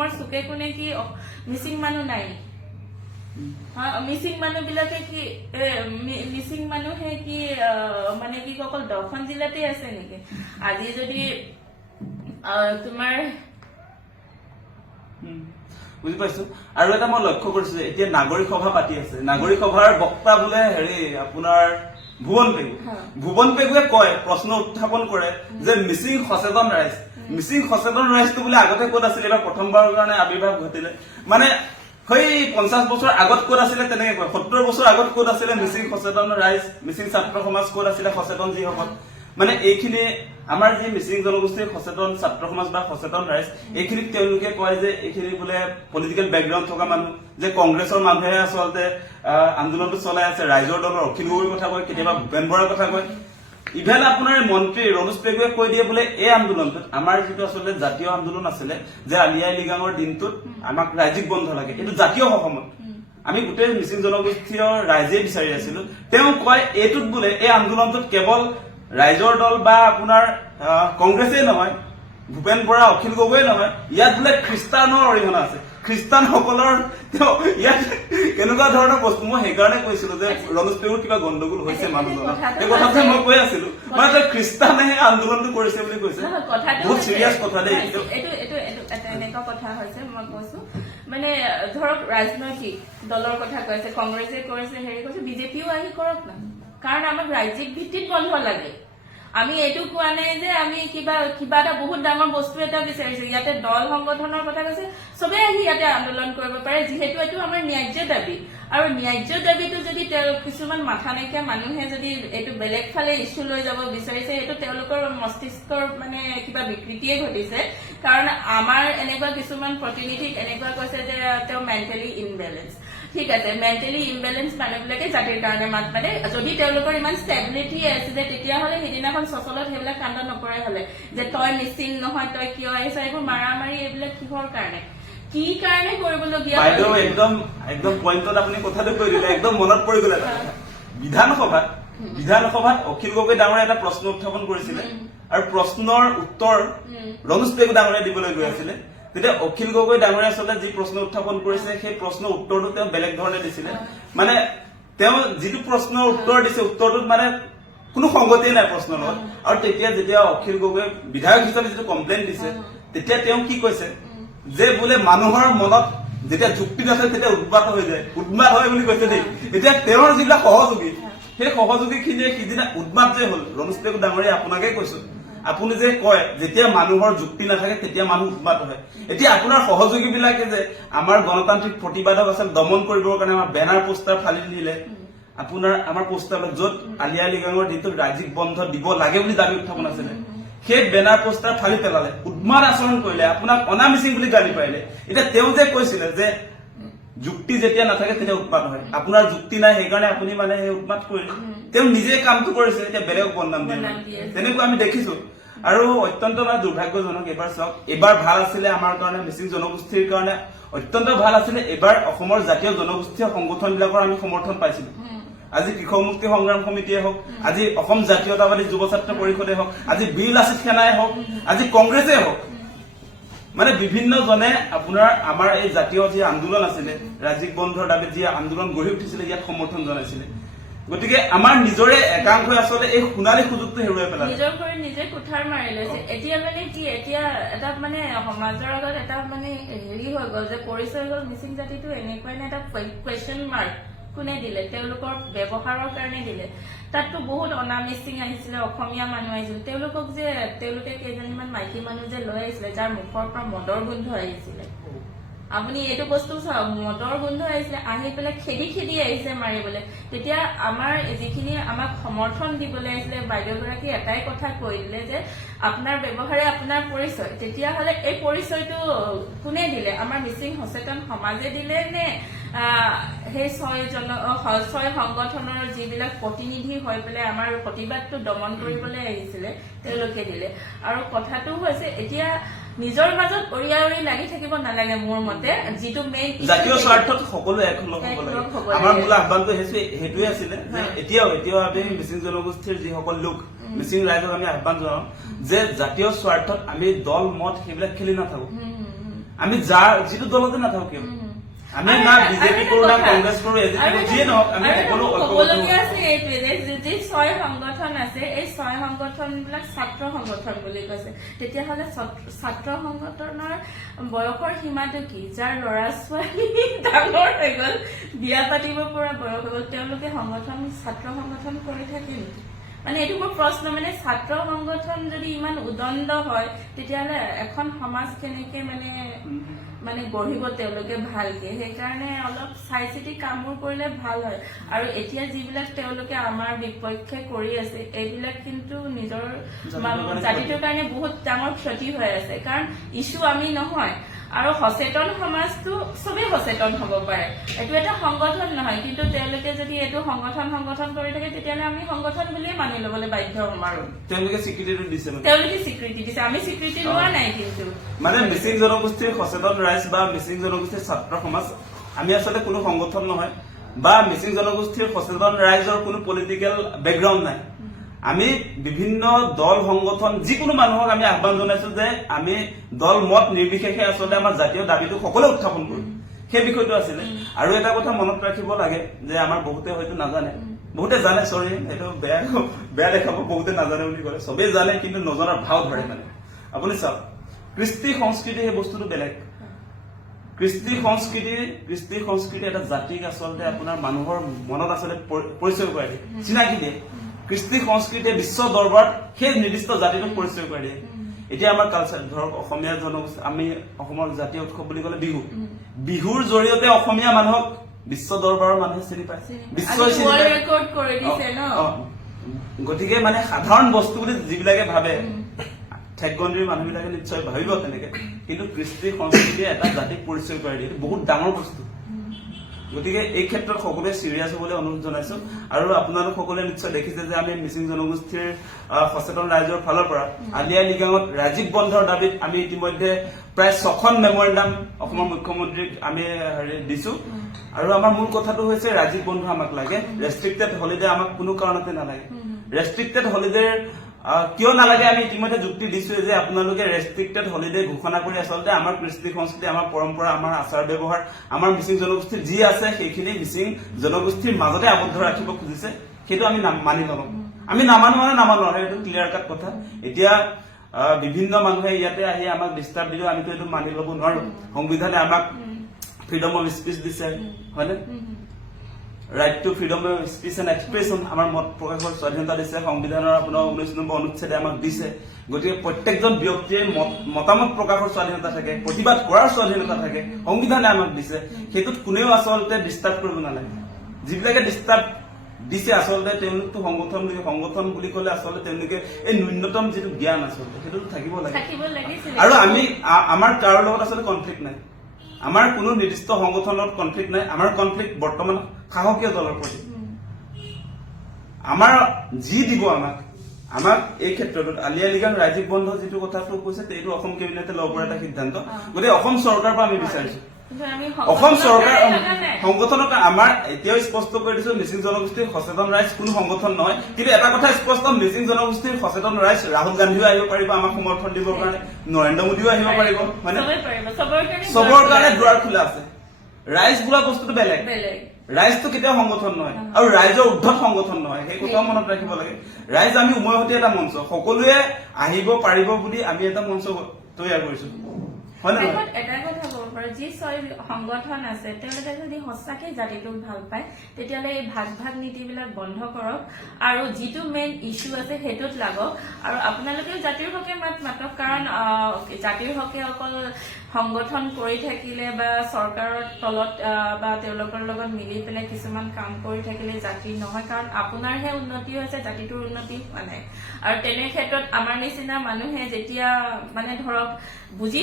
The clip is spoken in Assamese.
অসমৰ চুকে কোণে কি মিচিং মানুহ নাই মিচিং মানুহ বিলাকে কি মিচিং মানুহে কি মানে কি অকল 10খন জিলাতে আছে নেকি আজি যদি তোমাৰ বুজি পাইছো আৰু এটা মই লক্ষ্য কৰিছো এতিয়া নাগৰিক সভা পাতি আছে নাগৰিক সভাৰ বক্তা বোলে আপোনাৰ ভুৱন পেগুৱে কয় প্ৰশ্ন উত্থাপন কৰে যে মিচিং সচেতন ৰাইজটো বোলে আগতে ক'ত আছিলে এবাৰ প্ৰথমবাৰৰ কাৰণে আবিৰ্ভাৱ ঘটিলে মানে সেই 50 বছৰ আগত ক'ত আছিলে তেনেকে কয় 70 বছৰ আগত ক'ত আছিলে মিচিং সচেতন ৰাইজ মিচিং ছাত্ৰ সমাজ ক'ত আছিলে সচেতন যিসকল মানে এইখিনি আমাৰ যি মিচিং জনগোষ্ঠীৰ সচেতন ছাত্ৰ সমাজ বা সচেতন ৰাইজ এইখিনিক তেওঁলোকে কয় যে এইখিনি বোলে পলিটিকেল বেকগ্ৰাউণ্ড থকা মানুহ যে কংগ্ৰেছৰ মানুহে আচলতে আন্দোলনটো চলাই আছে ৰাইজৰ দলৰ অখিল গগৈৰ কথা কয় কেতিয়াবা ভূপেন বৰাৰ কথা কয় ইভেন আপোনাৰ মন্ত্ৰী ৰনোজ পেগুৱে কৈ দিয়ে বোলে এই আন্দোলনটোত আমাৰ যিটো আচলতে জাতীয় আন্দোলন আছিলে যে আলি আই লৃগাঙৰ দিনটোত আমাক ৰাজ্যিক বন্ধ লাগে এইটো জাতীয় সহমত আমি গোটেই মিচিং জনগোষ্ঠীয় ৰাইজে বিচাৰি আছিলো তেওঁ কয় এইটোত বোলে এই আন্দোলনটোত কেৱল ৰাইজৰ দল বা আপোনাৰ কংগ্ৰেছেই নহয় ভূপেন বৰা অখিল গগৈ নহয় ইয়াত বোলে খ্ৰীষ্টানৰ অৰিহণা আছে খ্ৰীষ্টানসকলৰ ইয়াত কেনেকুৱা ধৰণৰ বস্তু মই সেইকাৰণে কৈছিলো যে ৰনোজ পেগুৰ কিবা গণ্ডগোল হৈছে মানুহজনৰ এই কথাটো মই কৈ আছিলো মানে খ্ৰীষ্টানেহে আন্দোলনটো কৰিছে বুলি কৈছে বহুত চিৰিয়াছ কথা দেই এইটো এনেকুৱা কথা হৈছে মই কৈছো মানে ধৰক ৰাজনৈতিক দলৰ কথা কৈছে কংগ্ৰেছে কৰিছে হেৰি কৈছে বিজেপিও আহি কৰক না কাৰণ আমাক ৰাজ্যিক ভিত্তিত বন্ধ লাগে আমি এইটো কোৱা নাই যে আমি কিবা এটা বহুত ডাঙৰ বস্তু এটা বিচাৰিছো ইয়াতে দল সংগঠনৰ কথা কৈছে সবে আহি ইয়াতে আন্দোলন কৰিব পাৰে যিহেতু এইটো আমাৰ ন্যায্য দাবী আৰু ন্যায্য দাবীটো যদি কিছুমান মাথা নাইকিয়া মানুহে যদি এইটো বেলেগ ফালে ইছ্যু লৈ যাব বিচাৰিছে এইটো তেওঁলোকৰ মস্তিষ্কৰ মানে কিবা বিকৃতিয়ে ঘটিছে কাৰণ আমাৰ এনেকুৱা কিছুমান প্ৰতিনিধিক এনেকুৱা কৈছে যে তেওঁ মেণ্টেলি ইনবেলেঞ্চ ঠিক আছে মেণ্টেলি ইমবেলেঞ্চ মানুহবিলাকে জাতিৰ কাৰণে মাত মাতে যদি তেওঁলোকৰ ইমান ষ্টেবিলিটি আছে যে তেতিয়াহ'লে সেইদিনাখন চচলত সেইবিলাক কাণ্ড নকৰাই হলে যে তই মিচিং নহয় তই কিয় আহিছ এইবোৰ মাৰামাৰি এইবিলাক কিহৰ কাৰণে কি কাৰণে কৰিবলগীয়া একদম পইণ্টত আপুনি কথাটো কৈ দিলে একদম মনত পৰি গ'লে বিধানসভাত অখিল গগৈ ডাঙৰে এটা প্ৰশ্ন উত্থাপন কৰিছিলে আৰু প্ৰশ্নৰ উত্তৰ ৰনোজ পেগু ডাঙৰে দিবলৈ গৈ আছিলে তেতিয়া অখিল গগৈ ডাঙৰে আচলতে যি প্ৰশ্ন উত্থাপন কৰিছে সেই প্ৰশ্নৰ উত্তৰটো তেওঁ বেলেগ ধৰণে দিছিলে মানে তেওঁ যিটো প্ৰশ্নৰ উত্তৰ দিছে উত্তৰটোত মানে কোনো সংগতিয়ে নাই প্ৰশ্নৰ লগত আৰু যেতিয়া অখিল গগৈ বিধায়ক হিচাপে যিটো কমপ্লেইন দিছে তেতিয়া তেওঁ কি কৈছে যে বোলে মানুহৰ মনত যেতিয়া যুক্তি নাথাকে তেতিয়া উদ্মাত হৈ যায় উদ্মাত হয় বুলি কৈছে দেই এতিয়া তেওঁৰ যিবিলাক সহযোগী সেই সহযোগীখিনিয়ে সিদিনা উদ্মাত যে হল ৰনোজ পেগু ডাঙৰীয়া আপোনাকে কৈছো আপুনি যে কয় যেতিয়া মানুহৰ যুক্তি নাথাকে তেতিয়া মানুহ উদ্মাত হয় এতিয়া আপোনাৰ সহযোগী বিলাকে যে আমাৰ গণতান্ত্ৰিক প্ৰতিবাদক আছে দমন কৰিবৰ কাৰণে আমাৰ বেনাৰ পোষ্টাৰ ফালি দিলে আপোনাৰ আমাৰ পোষ্টাৰ য'ত আলি আই লৃগাঙৰ দিনটোত ৰাজ্যিক বন্ধ দিব লাগে বুলি দাবী উত্থাপন আছিলে সেই বেনাৰ পোষ্টাৰ ফালি পেলালে উদ্মাত আচৰণ কৰিলে আপোনাক অনামিচিং বুলি গালি পাৰিলে এতিয়া তেওঁ যে কৈছিলে যে যুক্তি যেতিয়া নাথাকে তেতিয়া উৎপাত হয় আপোনাৰ যুক্তি নাই সেইকাৰণে আপুনি মানে সেই উৎপাত কৰিলে তেওঁ নিজে কামটো কৰিছে এতিয়া বেলেগক বদনাম দিয়ে তেনেকুৱা আমি দেখিছো আৰু অত্যন্ত দুৰ্ভাগ্যজনক এবাৰ চাওক এবাৰ ভাল আছিলে আমাৰ কাৰণে মিচিং জনগোষ্ঠীৰ কাৰণে অত্যন্ত ভাল আছিলে এবাৰ অসমৰ জাতীয় জনগোষ্ঠীয় সংগঠন বিলাকৰ আমি সমৰ্থন পাইছিলো আজি কৃষক মুক্তি সংগ্ৰাম সমিতিয়ে হওক আজি অসম জাতীয়তাবাদী যুৱ ছাত্ৰ পৰিষদে হওক আজি বীৰ লাচিত সেনাই হওক আজি কংগ্ৰেছে হওক মানে বিভিন্ন জনে আপোনাৰ আমাৰ এই জাতীয় যি আন্দোলন আছিলে ৰাজ্যিক বন্ধৰ দাবীত যি আন্দোলন গঢ়ি উঠিছিলে ইয়াত সমৰ্থন জনাইছিলে গতিকে আমাৰ নিজৰে একাংশই আচলতে এই সোণালী সুযোগটো হেৰুৱাই পেলালে নিজৰ কৰি নিজে কুঠাৰ মাৰি লৈছে এতিয়া মানে কি এতিয়া এটা মানে সমাজৰ আগত এটা মানে হেৰি হৈ গ'ল যে পৰিচয় গ'ল মিচিং জাতিটো এনেকুৱা এটা কুৱেশ্যন মাৰ্ক কোনে দিলে তেওঁলোকৰ ব্যৱহাৰৰ কাৰণে দিলে তাততো বহুত অনামিচিং আহিছিলে অসমীয়া মানুহ আহিছিল তেওঁলোকে কেইজনীমান মাইকী মানুহ যে লৈ আহিছিলে যাৰ মুখৰ পৰা মদৰ গোন্ধ আহিছিলে আপুনি এইটো বস্তু চাওক মদৰ গোন্ধ আহিছিলে আহি পেলাই খেদি আহিছে মাৰিবলৈ তেতিয়া আমাৰ যিখিনি আমাক সমৰ্থন দিবলৈ আহিছিলে বাইদেউগৰাকী এটাই কথা কৈ দিলে যে আপোনাৰ ব্যৱহাৰে আপোনাৰ পৰিচয় তেতিয়াহ'লে এই পৰিচয়টো কোনে দিলে আমাৰ মিচিং সচেতন সমাজে দিলে নে সেই ছয় সংগঠনৰ যিবিলাক প্ৰতিনিধি হৈ পেলাই আমাৰ প্ৰতিবাদটো দমন কৰিবলৈ আহিছিলে তেওঁলোকে দিলে আৰু কথাটো হৈছে এতিয়া নিজৰ মাজত অৰিয়া লাগি থাকিব নালাগে মোৰ মতে যিটো মেইন জাতীয় স্বাৰ্থত সকলোৱে একলগ হ'ব লাগে আমাৰ মূল আহ্বানটো সেইটোৱে আছিলে যে এতিয়াও আমি মিচিং জনগোষ্ঠীৰ যিসকল লোক মিচিং ৰাইজক আমি আহ্বান জনাওঁ যে জাতীয় স্বাৰ্থত আমি দল মত সেইবিলাক খেলি নাথাকো আমি যিটো দলতে নাথাকো কিয়, আমি না বিজেপি কৰো না কংগ্ৰেছ কৰো, এজেপি কৰো, যিয়ে নহওক আমি সকলো ক'বলগীয়া আছে এইটোৱে যে যি 6 সংগঠন আছে, এই 6 সংগঠন বিলাক ছাত্ৰ সংগঠন বুলি কৈছে। তেতিয়াহ'লে ছাত্ৰ সংগঠনৰ বয়সৰ সীমাটো কি? যাৰ ল'ৰা ছোৱালী ডাঙৰ হৈ গ'ল, বিয়া পাতিব পৰা বয়স হৈ গ'ল, তেওঁলোকে ছাত্ৰ সংগঠন কৰি থাকে নেকি? মানে এইটো মোৰ প্ৰশ্ন। মানে ছাত্ৰ সংগঠন যদি ইমান উদণ্ড হয়, তেতিয়াহ'লে এখন সমাজ কেনেকে মানে গঢ়িব তেওঁলোকে ভালকে? সেইকাৰণে অলপ চাই চিতি কামবোৰ কৰিলে ভাল হয়। আৰু এতিয়া যিবিলাক তেওঁলোকে আমাৰ বিপক্ষে কৰি আছে, এইবিলাক কিন্তু নিজৰ জাতিটোৰ কাৰণে বহুত ডাঙৰ ক্ষতি হৈ আছে। কাৰণ ইছ্যু আমি নহয়, আৰু সচেতন সমাজটো চবেই সচেতন হ'ব পাৰে। এইটো এটা সংগঠন নহয়, কিন্তু তেওঁলোকে যদি এইটো সংগঠন কৰি থাকে, তেতিয়াহ'লে আমি সংগঠন বুলিয়ে মানি ল'বলৈ বাধ্য হ'ম। আৰু তেওঁলোকে স্বীকৃতিটো দিছে, আমি স্বীকৃতি লোৱা নাই। কিন্তু মানে মিচিং জনগোষ্ঠীৰ সচেতন ৰাইজ বা মিচিং জনগোষ্ঠীৰ ছাত্ৰ সমাজ, আমি আচলতে কোনো সংগঠন নহয়, বা মিচিং জনগোষ্ঠীৰ সচেতন ৰাইজৰ কোনো পলিটিকেল বেকগ্ৰাউণ্ড নাই। আমি বিভিন্ন দল সংগঠন যিকোনো মানুহক আমি আহ্বান জনাইছো যে আমি দল মত নিৰ্বিশেষে আচলতে আমাৰ জাতীয় দাবীটো সকলোৱে উত্থাপন কৰো, সেই বিষয়টো আছিলে। আৰু এটা কথা মনত ৰাখিব লাগে যে আমাৰ বহুতে হয়তো নাজানে, বহুতে জানে, চৰি এইটো বেয়া দেখাব, বহুতে নাজানে বুলি ক'লে, চবেই জানে কিন্তু নজনাৰ ভাও ধৰে। মানে আপুনি চাওক, কৃষ্টি সংস্কৃতি সেই বস্তুটো বেলেগ। কৃষ্টি সংস্কৃতি এটা জাতিক আচলতে আপোনাৰ মানুহৰ মনত আচলতে পৰিচয় কৰাই দিয়ে, চিনাকি দিয়ে। কৃষ্টি সংস্কৃতিয়ে বিশ্ব দৰবাৰত সেই নিৰ্দিষ্ট জাতিটোক পৰিচয় কৰাই দিয়ে। এতিয়া আমাৰ কালচাৰ ধৰক অসমীয়া জনগোষ্ঠী, আমি অসমৰ জাতীয় উৎসৱ বুলি ক'লে বিহু, বিহুৰ জৰিয়তে অসমীয়া মানুহক বিশ্ব দৰবাৰৰ মানুহে চিনি পায়, বিশ্বই চিনি পায়। গতিকে মানে সাধাৰণ বস্তু বুলি যিবিলাকে ভাবে, ঠেকগণ্ডিৰ মানুহবিলাকে নিশ্চয় ভাবিব তেনেকে, কিন্তু কৃষ্টি সংস্কৃতিয়ে এটা জাতিক পৰিচয় কৰাই দিয়ে, বহুত ডাঙৰ বস্তু। গতিকে এই ক্ষেত্ৰত সকলোৱে চিৰিয়াছ হবলৈ অনুৰোধ জনাইছো। আৰু আপোনালোক সকলোৱে নিশ্চয় দেখিছে যে আমি মিচিং জনগোষ্ঠীৰ সচেতন ৰাইজৰ ফালৰ পৰা আলি আই লৃগাঙত ৰাজীৱ বন্ধৰ দাবীত আমি ইতিমধ্যে প্ৰায় 6খন মেমৰেণ্ডাম অসমৰ মুখ্যমন্ত্ৰীক আমি দিছো। আৰু আমাৰ মূল কথাটো হৈছে ৰাজীৱ বন্ধ আমাক লাগে, ৰেষ্ট্ৰিক্টেড হলিডে আমাক কোনো কাৰণতে নালাগে। ৰেষ্ট্ৰিক্টেড হলিডেৰ কিয় নালাগে আমি ইতিমধ্যে যুক্তি দিছো যে আপোনালোকে ৰেষ্ট্ৰিক্টেড হলিডে ঘোষণা কৰি আচলতে আমাৰ কৃষ্টি সংস্কৃতি, আমাৰ পৰম্পৰা, আমাৰ আচাৰ ব্যৱহাৰ, আমাৰ মিচিং জনগোষ্ঠীৰ যি আছে সেইখিনি মিচিং জনগোষ্ঠীৰ মাজতে আবদ্ধ ৰাখিব খুজিছে, সেইটো আমি মানি নলওঁ। আমি নামানো, সেইটো ক্লিয়াৰ কাট কথা। এতিয়া বিভিন্ন মানুহে ইয়াতে আহি আমাক ডিষ্টাৰ্ব দিলেও আমিতো এইটো মানি ল'ব নোৱাৰো। সংবিধানে আমাক ফ্ৰীডম অফ স্পীচ দিছে, হয়নে? Right to freedom of speech and expression, আমাৰ মত প্ৰকাশৰ স্বাধীনতা দিছে। সংবিধানৰ আপোনাৰ 19 নম্বৰ অনুচ্ছেদে আমাক দিছে। গতিকে প্ৰত্যেকজন ব্যক্তিয়ে মতামত প্ৰকাশৰ স্বাধীনতা থাকে, প্ৰতিবাদ কৰাৰ স্বাধীনতা থাকে, সংবিধানে আমাক দিছে। সেইটোত কোনেও আচলতে ডিষ্টাৰ্ব কৰিব নালাগে। যিবিলাকে ডিষ্টাৰ্ব দিছে আচলতে তেওঁলোকতো সংগঠন বুলি ক'লে আচলতে তেওঁলোকে এই ন্যূনতম যিটো জ্ঞান আচলতে সেইটোতো থাকিব লাগে। আৰু আমাৰ কাৰো লগত আচলতে কনফ্লিক্ট নাই, আমাৰ কোনো নিৰ্দিষ্ট সংগঠনৰ কনফ্লিক্ট নাই। আমাৰ কনফ্লিক্ট বৰ্তমান সাহসীয় দলৰ প্ৰতি। আমাৰ যি দিব আমাক এই ক্ষেত্ৰত আলি আই লৃগাং ৰাজীৱ বন্ধ যিটো কথাটো কৈছে, এইটো অসম কেবিনেটে ল'ব পৰা এটা সিদ্ধান্ত। গতিকে অসম চৰকাৰৰ পৰা আমি বিচাৰিছো, অসম চৰকাৰ সংগঠনক আমাৰ এতিয়াও স্পষ্ট কৰি দিছো, মিচিং জনগোষ্ঠীৰ সচেতন ৰাইজ কোনো সংগঠন নহয়। কিন্তু এটা কথা স্পষ্ট, মিচিং জনগোষ্ঠীৰ সচেতন ৰাইজ ৰাহুল গান্ধীও আহিব পাৰিব আমাক সমৰ্থন দিবৰ কাৰণে, নৰেন্দ্ৰ মোদীও আহিব পাৰিব, হয়নে? চবৰ কাৰণে দুৱাৰ খোলা আছে। ৰাইজ বোলা বস্তুটো বেলেগ, ৰাইজটো কেতিয়াও সংগঠন নহয়, আৰু ৰাইজৰ উৰ্ধত সংগঠন নহয়, সেই কথাও মনত ৰাখিব লাগে। ৰাইজ আমি উমৈহতীয়া এটা মঞ্চ, সকলোৱে আহিব পাৰিব বুলি আমি এটা মঞ্চ তৈয়াৰ কৰিছো, হয় নে নহয়? এটা কথা ক'ব পাৰো, যি 6 সংগঠন আছে তেওঁলোকে যদি সঁচাকে জাতিটোক ভাল পায়, তেতিয়াহ'লে এই ভাগ নীতিবিলাক বন্ধ কৰক, আৰু যিটো মেইন ইছ্যু আছে সেইটোত লাগক। আৰু আপোনালোকেও জাতিৰ হকে মাতক, কাৰণ জাতিৰ হকে অকল সংগঠন কৰি থাকিলে বা চৰকাৰৰ তলত বা তেওঁলোকৰ লগত মিলি পেলাই কিছুমান কাম কৰি থাকিলে জাতিৰ নহয়, কাৰণ আপোনাৰহে উন্নতি হৈছে, জাতিটোৰ উন্নতি হোৱা নাই। আৰু তেনে ক্ষেত্ৰত আমাৰ নিচিনা মানুহে যেতিয়া মানে ধৰক বুজি